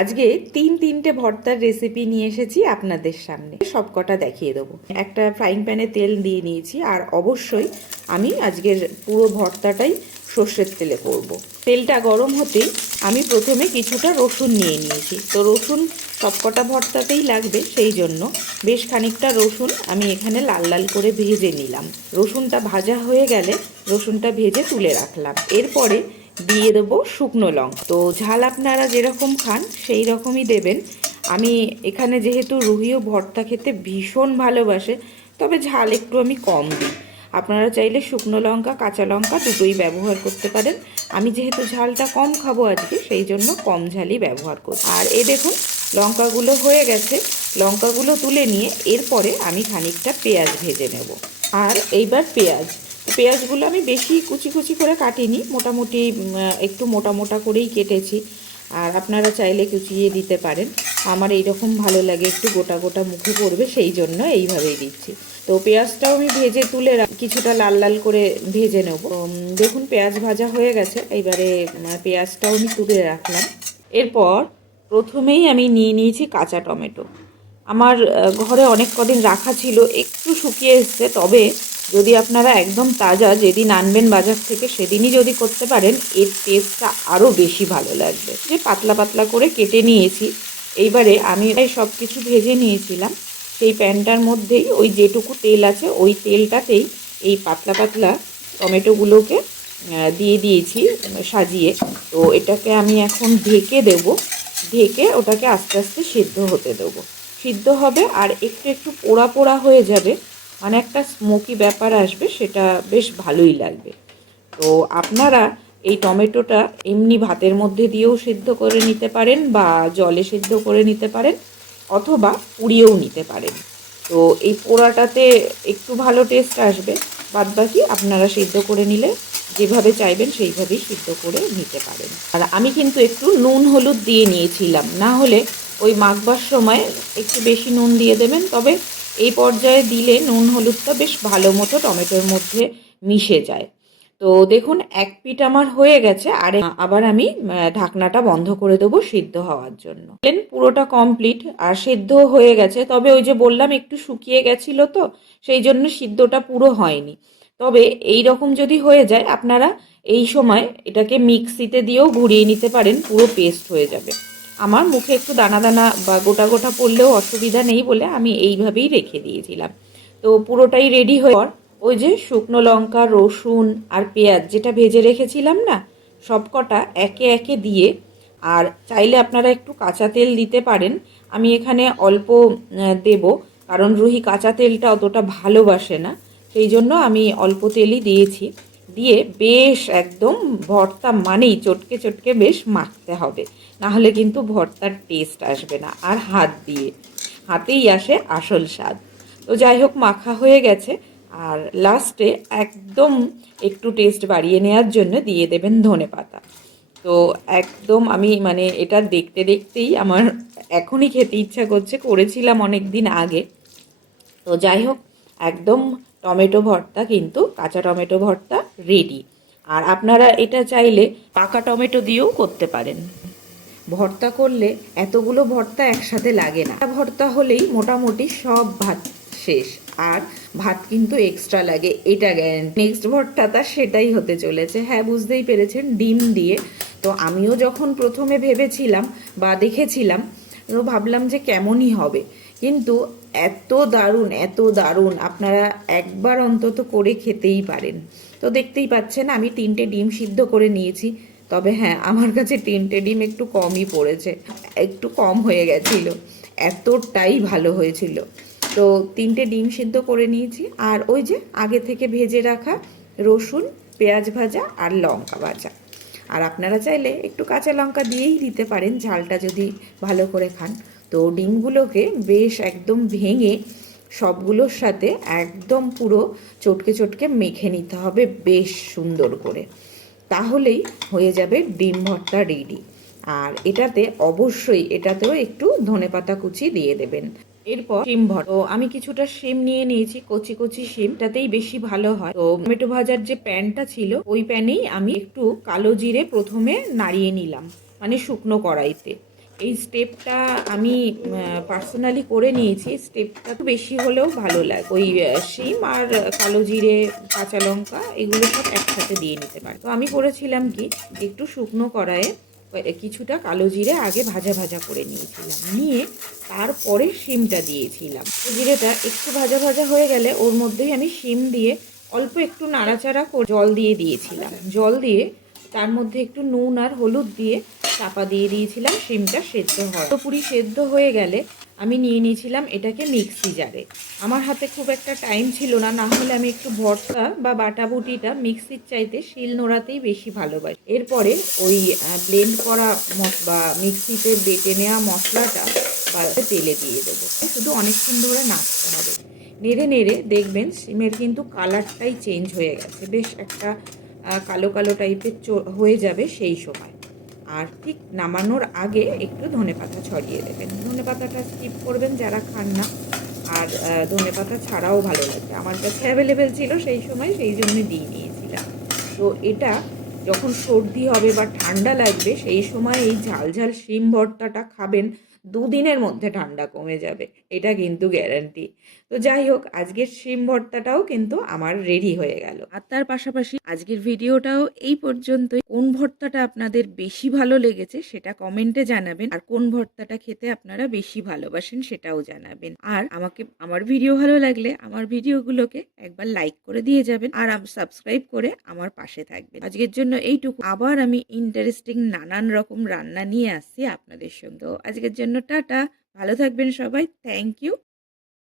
আজকে তিনটে ভর্তার রেসিপি নিয়ে এসেছি আপনাদের সামনে, সবকটা দেখিয়ে দেবো। একটা ফ্রাইং প্যানে তেল দিয়ে নিয়েছি, আর অবশ্যই আমি আজকের পুরো ভর্তাটাই সর্ষের তেলে করব। তেলটা গরম হতেই আমি প্রথমে কিছুটা রসুন নিয়ে নিয়েছি। তো রসুন সবকটা ভর্তাতেই লাগবে, সেই জন্য বেশ খানিকটা রসুন আমি এখানে লাল লাল করে ভেজে নিলাম। রসুনটা ভাজা হয়ে গেলে রসুনটা ভেজে তুলে রাখলাম। এরপরে দিয়ে দেবো শুকনো লঙ্কা। তো ঝাল আপনারা যেরকম খান সেই রকমই দেবেন। আমি এখানে যেহেতু রুহিও ভর্তা খেতে ভীষণ ভালোবাসে, তবে ঝাল একটু আমি কম দিই। আপনারা চাইলে শুকনো লঙ্কা কাঁচা লঙ্কা দুটোই ব্যবহার করতে পারেন। আমি যেহেতু ঝালটা কম খাবো আজকে, সেই জন্য কম ঝালই ব্যবহার করি। আর এই দেখুন লঙ্কাগুলো হয়ে গেছে। লঙ্কাগুলো তুলে নিয়ে এরপরে আমি খানিকটা পেঁয়াজ ভেজে নেব। আর এইবার পেঁয়াজগুলো আমি বেশি কুচি কুচি করে কাটিনি, মোটামুটি একটু মোটা মোটা করেই কেটেছি। আর আপনারা চাইলে কুচিয়ে দিতে পারেন। আমার এইরকম ভালো লাগে, একটু গোটা গোটা মুখে পড়বে, সেই জন্য এইভাবেই দিচ্ছি। তো পেঁয়াজটাও আমি ভেজে তুলে কিছুটা লাল লাল করে ভেজে নেব। দেখুন পেঁয়াজ ভাজা হয়ে গেছে। এইবারে পেঁয়াজটাও আমি তুলে রাখলাম। এরপর প্রথমেই আমি নিয়ে নিয়েছি কাঁচা টমেটো। আমার ঘরে অনেক কদিন রাখা ছিল, একটু শুকিয়ে এসছে। তবে যদি আপনারা একদম তাজা যেদিন আনবেন বাজার থেকে সেদিনই যদি করতে পারেন, এর টেস্টটা আরও বেশি ভালো লাগবে। যে পাতলা পাতলা করে কেটে নিয়েছি। এইবারে আমি সব কিছু ভেজে নিয়েছিলাম, সেই প্যানটার মধ্যেই ওই যেটুকু তেল আছে ওই তেলটাতেই এই পাতলা পাতলা টমেটোগুলোকে দিয়ে দিয়েছি সাজিয়ে। তো এটাকে আমি এখন ঢেকে দেব। ঢেকে ওটাকে আস্তে আস্তে সিদ্ধ হতে দেবো। সিদ্ধ হবে আর একটু একটু পোড়া পোড়া হয়ে যাবে, মানে একটা স্মোকি ব্যাপার আসবে, সেটা বেশ ভালোই লাগবে। তো আপনারা এই টমেটোটা এমনি ভাতের মধ্যে দিয়েও সিদ্ধ করে নিতে পারেন, বা জলে সিদ্ধ করে নিতে পারেন, অথবা পুড়িয়েও নিতে পারেন। তো এই পোড়াটাতে একটু ভালো টেস্ট আসবে। বাদবাকি আপনারা সিদ্ধ করে নিলে যেভাবে চাইবেন সেইভাবেই সিদ্ধ করে নিতে পারেন। আর আমি কিন্তু একটু নুন হলুদ দিয়ে নিয়েছিলাম, না হলে ওই মাখবার সময় একটু বেশি নুন দিয়ে দেবেন। তবে এই পর্যায়ে দিলে নুন হলুদটা বেশ ভালো মতো টমেটোর মধ্যে মিশে যায়। তো দেখুন এক পিঠ আমার হয়ে গেছে, আর আবার আমি ঢাকনাটা বন্ধ করে দেবো সিদ্ধ হওয়ার জন্য। পুরোটা কমপ্লিট আর সিদ্ধ হয়ে গেছে। তবে ওই যে বললাম একটু শুকিয়ে গেছিল, তো সেই জন্য সিদ্ধটা পুরো হয়নি। তবে এই রকম যদি হয়ে যায়, আপনারা এই সময় এটাকে মিক্সিতে দিয়েও ঘুরিয়ে নিতে পারেন, পুরো পেস্ট হয়ে যাবে। আমার মুখে একটু দানা দানা বা গোটা গোটা পড়লেও অসুবিধা নেই বলে আমি এইভাবেই রেখে দিয়েছিলাম। তো পুরোটাই রেডি হয়ে ওই যে শুকনো লঙ্কা রসুন আর পেঁয়াজ যেটা ভেজে রেখেছিলাম না, সবকটা একে একে দিয়ে, আর চাইলে আপনারা একটু কাঁচা তেল দিতে পারেন। আমি এখানে অল্প দেব, কারণ রুহি কাঁচা তেলটা অতটা ভালোবাসে না, সেই জন্য আমি অল্প তেলই দিয়েছি। দিয়ে বেশ একদম ভর্তা মানেই চটকে চটকে বেশ মাখতে হবে, নাহলে কিন্তু ভর্তার টেস্ট আসবে না। আর হাতেই আসে আসল স্বাদ। তো যাই হোক, মাখা হয়ে গেছে। আর লাস্টে একদম একটু টেস্ট বাড়িয়ে নেওয়ার জন্য দিয়ে দেবেন ধনেপাতা। তো একদম আমি মানে এটা দেখতে দেখতেই আমার এখনই খেতে ইচ্ছা করছে, করেছিলাম অনেক দিন আগে। তো যাই হোক, একদম টমেটো ভর্তা, কিন্তু কাঁচা টমেটো ভর্তা রেডি। আর আপনারা এটা চাইলে পাকা টমেটো দিয়েও করতে পারেন। ভর্তা করলে এতগুলো ভর্তা একসাথে লাগে না। ভর্তা হলেই মোটামুটি সব ভাত শেষ, আর ভাত কিন্তু এক্সট্রা লাগে, এটা গ্যারান্টি। নেক্সট ভর্তাটা সেটাই হতে চলেছে। হ্যাঁ, বুঝতেই পেরেছেন, ডিম দিয়ে। তো আমিও যখন প্রথমে ভেবেছিলাম বা দেখেছিলাম, তো ভাবলাম যে কেমনই হবে, কিন্তু এত দারুণ এত দারুণ, আপনারা একবার অন্তত করে খেতেই পারেন। তো দেখতেই পাচ্ছেন আমি 3টে ডিম সিদ্ধ করে নিয়েছি। তবে হ্যাঁ, আমার কাছে 3টে ডিম একটু কমই পড়েছে, একটু কম হয়ে গেছিলো, এতটাই ভালো হয়েছিল। তো 3টে ডিম সিদ্ধ করে নিয়েছি, আর ওই যে আগে থেকে ভেজে রাখা রসুন পেঁয়াজ ভাজা আর লঙ্কা ভাজা। আর আপনারা চাইলে একটু কাঁচা লঙ্কা দিয়েই দিতে পারেন, ঝালটা যদি ভালো করে খান। তো ডিমগুলোকে বেশ একদম ভেঙে সবগুলোর সাথে একদম পুরো চটকে চটকে মেখে নিতে হবে বেশ সুন্দর করে, তাহলেই হয়ে যাবে ডিম ভর্তা রেডি। আর এটাতেও একটু ধনেপাতা কুচি দিয়ে দেবেন। এরপর শিম ভর্তা। তো আমি কিছুটা শিম নিয়ে নিয়েছি, কচি কচি শিম, তাতেই বেশি ভালো হয়। তো টমেটো ভাজার যে প্যানটা ছিল ওই প্যানেই আমি একটু কালো জিরে প্রথমে নাড়িয়ে নিলাম, মানে শুকনো কড়াইতে। এই স্টেপটা আমি পার্সোনালি করে নিয়েছি। স্টেপটা তো বেশি হলেও ভালো লাগে। ওই শিম আর কালো জিরে, কাঁচা লঙ্কা এগুলো সব একসাথে দিয়ে নিতে পারে। তো আমি করেছিলাম কি, একটু শুকনো কড়াইয়ে কিছুটা কালো জিরে আগে ভাজা ভাজা করে নিয়েছিলাম, নিয়ে তারপরে শিমটা দিয়েছিলাম। জিরেটা একটু ভাজা ভাজা হয়ে গেলে ওর মধ্যেই আমি শিম দিয়ে অল্প একটু নাড়াচাড়া করে জল দিয়ে দিয়েছিলাম। জল দিয়ে তার মধ্যে একটু নুন আর হলুদ দিয়ে চাপা দিয়ে দিয়েছিলাম শিমটা সেদ্ধ হয়। পুরোপুরি সেদ্ধ হয়ে গেলে আমি নিয়ে নিয়েছিলাম এটাকে মিক্সি জারে। আমার হাতে খুব একটা টাইম ছিল না, না হলে আমি একটু ভর্তা বা বাটাবুটিটা মিক্সির চাইতে শিল নোড়াতেই বেশি ভালোবাসি। এরপরে ওই ব্লেন্ড করা বা মিক্সিতে বেটে নেওয়া মশলাটা বা তেলে দিয়ে দেবো। শুধু অনেকক্ষণ ধরে নাড়তে হবে। নেড়ে নেড়ে দেখবেন শিমের কিন্তু কালারটাই চেঞ্জ হয়ে গেছে, বেশ একটা কালো কালো টাইপের হয়ে যাবে সেই সময়। আর ঠিক নামানোর আগে একটু ধনেপাতা ছড়িয়ে দেবেন। ধনেপাতাটা স্কিপ করবেন যারা খান না, আর ধনেপাতা ছাড়াও ভালো লাগে। আমার কাছে অ্যাভেলেবেল ছিল সেই সময়, সেই জন্য দিয়ে নিয়েছিলাম। তো এটা যখন সর্দি হবে বা ঠান্ডা লাগবে সেই সময় এই ঝাল ঝাল শিম ভর্তাটা খাবেন, দুদিনের মধ্যে ঠান্ডা কমে যাবে, এটা কিন্তু গ্যারান্টি। তো যাই হোক, আজকের শিম ভর্তাটাও কিন্তু আমার রেডি হয়ে গেল। আর তার পাশাপাশি আজকের ভিডিওটাও এই পর্যন্তই। কোন ভর্তাটা আপনাদের বেশি ভালো লেগেছে সেটা কমেন্টে জানাবেন, আর কোন ভর্তাটা খেতে আপনারা বেশি ভালোবাসেন সেটাও জানাবেন। আর আমাকে আমার ভিডিও ভালো লাগলে আমার ভিডিওগুলোকে একবার লাইক করে দিয়ে যাবেন, আর সাবস্ক্রাইব করে আমার পাশে থাকবেন। আজকের জন্য এইটুকু। আবার আমি ইন্টারেস্টিং নানান রকম রান্না নিয়ে আসছি আপনাদের সঙ্গে। তো আজকের জন্য টাটা, ভালো থাকবেন সবাই। Thank you.